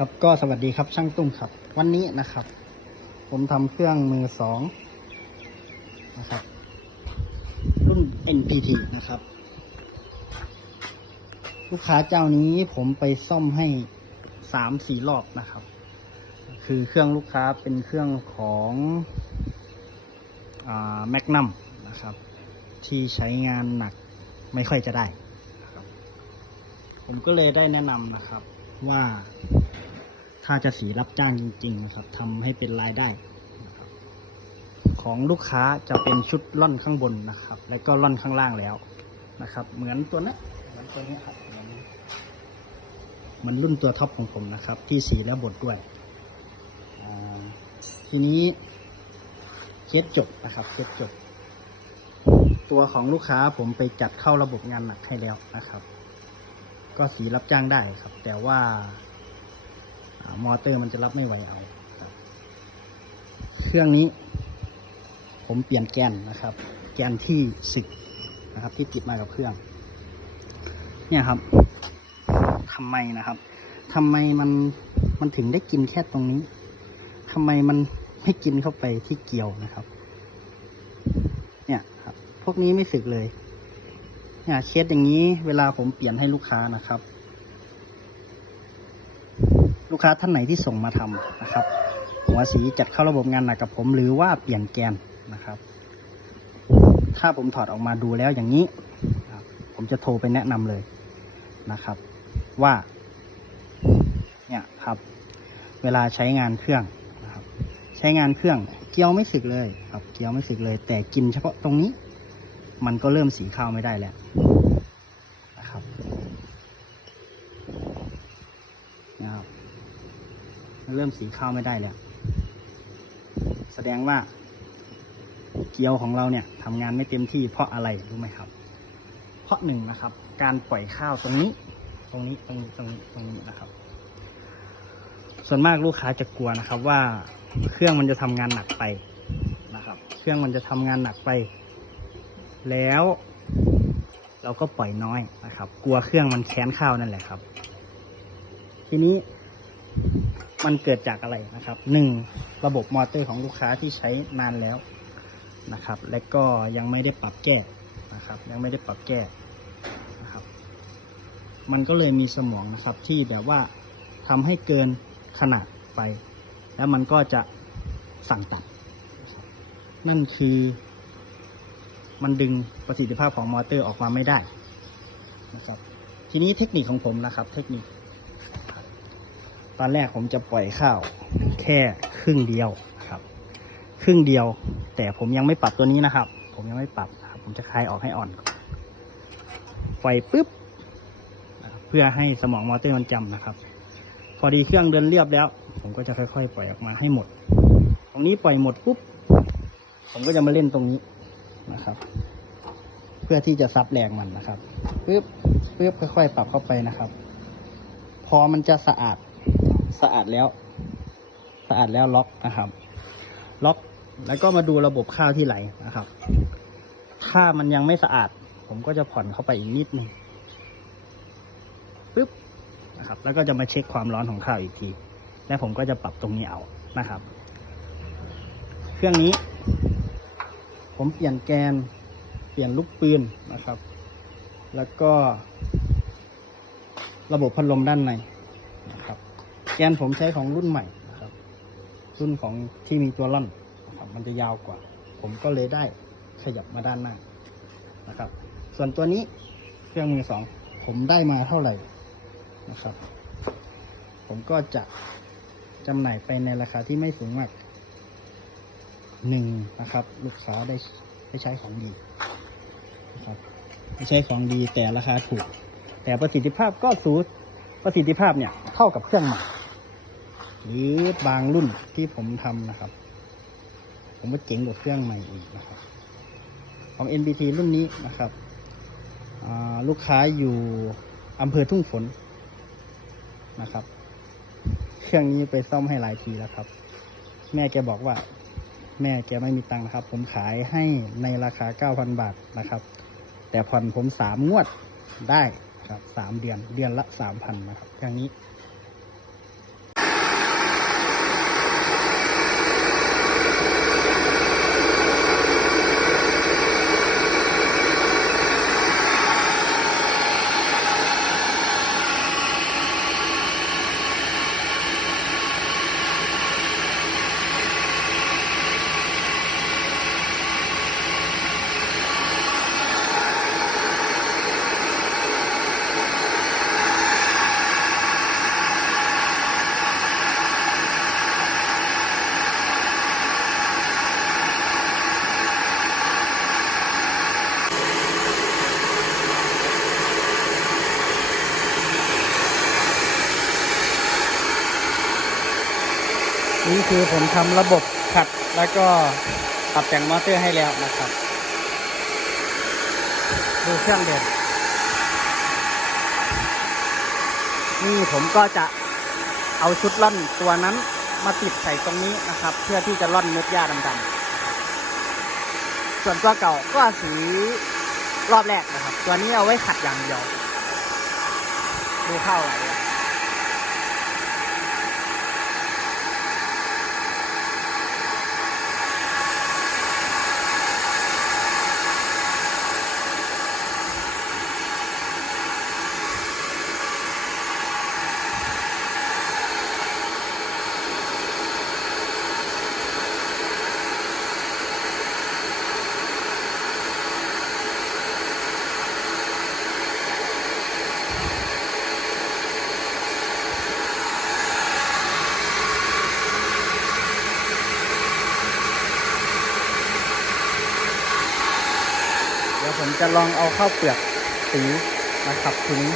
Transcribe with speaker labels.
Speaker 1: ครับก็สวัสดีครับช่างตุ้มครับ วันนี้นะครับ ผมทำเครื่องมือสองนะครับ รุ่น NPT นะครับ ลูกค้าเจ้านี้ผมไปซ่อมให้สามสี่รอบนะครับ คือเครื่องลูกค้าเป็นเครื่องของแมกนัมนะครับ ที่ใช้งานหนักไม่ค่อยจะได้ ผมก็เลยได้แนะนำนะครับว่า ถ้าจะสีรับจ้างจริงๆนะครับทำให้เป็นรายได้ ของลูกค้าจะเป็นชุดล่อนข้างบนนะครับ แล้วก็ล่อนข้างล่างแล้วนะครับ เหมือนตัวนี้เหมือนตัวนี้ครับเหมือนเหมือนรุ่นตัวท็อปของผมนะครับ ที่สีและบดด้วย ทีนี้เคสจบนะครับเคสจบ ตัวของลูกค้าผมไปจัดเข้าระบบงานหนักให้แล้วนะครับ ก็สีรับจ้างได้ครับ แต่ว่า มอเตอร์มันจะรับไม่ไหวเอาเครื่องนี้ ผมเปลี่ยนแกนนะครับ แกนที่สิบนะครับ ที่ติดมากับเครื่อง เนี่ยครับทำไมนะครับทำไมมันมันถึงได้กินแค่ตรงนี้ทำไมมันไม่กินเข้าไปที่เกลียวนะครับ เนี่ยครับ พวกนี้ไม่สึกเลยเนี่ยเคสอย่างนี้เวลาผมเปลี่ยนให้ลูกค้านะครับ ลูกค้าท่านไหนที่ส่งมาทำนะครับ หัวสีจัดเข้าระบบงานหนักกับผม หรือว่าเปลี่ยนแกนนะครับ ถ้าผมถอดออกมาดูแล้วอย่างนี้ ผมจะโทรไปแนะนำเลยนะครับ ว่า เนี่ยครับ เวลาใช้งานเครื่องนะครับ ใช้งานเครื่องเกลียวไม่สึกเลยครับ เกลียวไม่สึกเลย แต่กินเฉพาะตรงนี้ มันก็เริ่มสีข้าวไม่ได้แล้วนะครับ นะครับ เริ่มสีข้าวไม่ได้แล้ว แสดงว่า เกลียวของเราเนี่ยทำงานไม่เต็มที่เพราะอะไรรู้ไหมครับ เพราะหนึ่งนะครับ การปล่อยข้าวตรงนี้ ตรงนี้ตรงนี้ตรงนี้ตรงนี้นะครับ ส่วนมากลูกค้าจะกลัวนะครับ ว่าเครื่องมันจะทำงานหนักไปนะครับ เครื่องมันจะทำงานหนักไป แล้วเราก็ปล่อยน้อยนะครับ กลัวเครื่องมันแค้นข้าวนั่นแหละครับ ทีนี้ มันเกิดจากอะไรนะครับหนึ่งระบบมอเตอร์ของลูกค้าที่ใช้นานแล้วนะครับ และก็ยังไม่ได้ปรับแก้นะครับ ยังไม่ได้ปรับแก้นะครับ มันก็เลยมีสมองนะครับที่แบบว่าทำให้เกินขนาดไป แล้วมันก็จะสั่งตัด นั่นคือมันดึงประสิทธิภาพของมอเตอร์ออกมาไม่ได้นะครับ ทีนี้เทคนิคของผมนะครับ เทคนิค ตอนแรกผมจะปล่อยข้าวแค่ครึ่งเดียวนะครับ ครึ่งเดียว แต่ผมยังไม่ปรับตัวนี้นะครับ ผมยังไม่ปรับนะครับผมจะคลายออกให้อ่อนก่อนปล่อยปุ๊บนะครับเพื่อให้สมองมอเตอร์มันจำนะครับ พอดีเครื่องเดินเรียบแล้ว ผมก็จะค่อยๆ ปล่อยออกมาให้หมด ตรงนี้ปล่อยหมดปุ๊บผมก็จะมาเล่นตรงนี้นะครับ เพื่อที่จะซับแรงมันนะครับปุ๊บปุ๊บค่อยๆ ปรับเข้าไปนะครับ พอมันจะสะอาด สะอาดแล้ว สะอาดแล้วล็อกนะครับ ล็อกแล้วก็มาดูระบบข้าวที่ไหลนะครับ ถ้ามันยังไม่สะอาด ผมก็จะผ่อนเข้าไปอีกนิดนึงปึ๊บนะครับ แล้วก็จะมาเช็คความร้อนของข้าวอีกที และผมก็จะปรับตรงนี้เอานะครับ เครื่องนี้ ผมเปลี่ยนแกน เปลี่ยนลูกปืนนะครับ แล้วก็ระบบพัดลมด้านในนะครับ แกนผมใช้ของรุ่นใหม่นะครับ รุ่นของที่มีตัวล่อนนะครับมันจะยาวกว่า ผมก็เลยได้ขยับมาด้านหน้านะครับ ส่วนตัวนี้เครื่องมือสองผมได้มาเท่าไหร่นะครับ ผมก็จะจำหน่ายไปในราคาที่ไม่สูงมากหนึ่งนะครับ ลูกค้าได้ได้ใช้ของดีนะครับได้ใช้ของดีแต่ราคาถูก แต่ประสิทธิภาพก็สูประสิทธิภาพเนี่ยเท่ากับเครื่องใหม่ หรือบางรุ่นที่ผมทำนะครับ ผมก็เจ๋งกว่าเครื่องใหม่อีกนะครับ ของ NBT รุ่นนี้นะครับ ลูกค้าอยู่อำเภอทุ่งฝนนะครับ เครื่องนี้ไปซ่อมให้หลายทีแล้วครับ แม่แกบอกว่า แม่แกไม่มีตังค์นะครับ ผมขายให้ในราคา 9,000 บาทนะครับ แต่ผ่อนผมสามงวดได้ครับสามเดือนเดือนละสามพันนะครับ อย่างนี้ นี่คือผมทำระบบขัดแล้วก็ปรับแต่งมอเตอร์ให้แล้วนะครับ ดูเครื่องเดินนี่ผมก็จะเอาชุดล่อนตัวนั้นมาติดใส่ตรงนี้นะครับ เพื่อที่จะล่อนเม็ดหญ้าดำๆส่วนตัวเก่าก็สีรอบแรกนะครับ ตัวนี้เอาไว้ขัดอย่างเดียว ดูเข้าไหลอะ เดี๋ยวผม จะลองเอาข้าวเปลือกสีนะครับทีนี้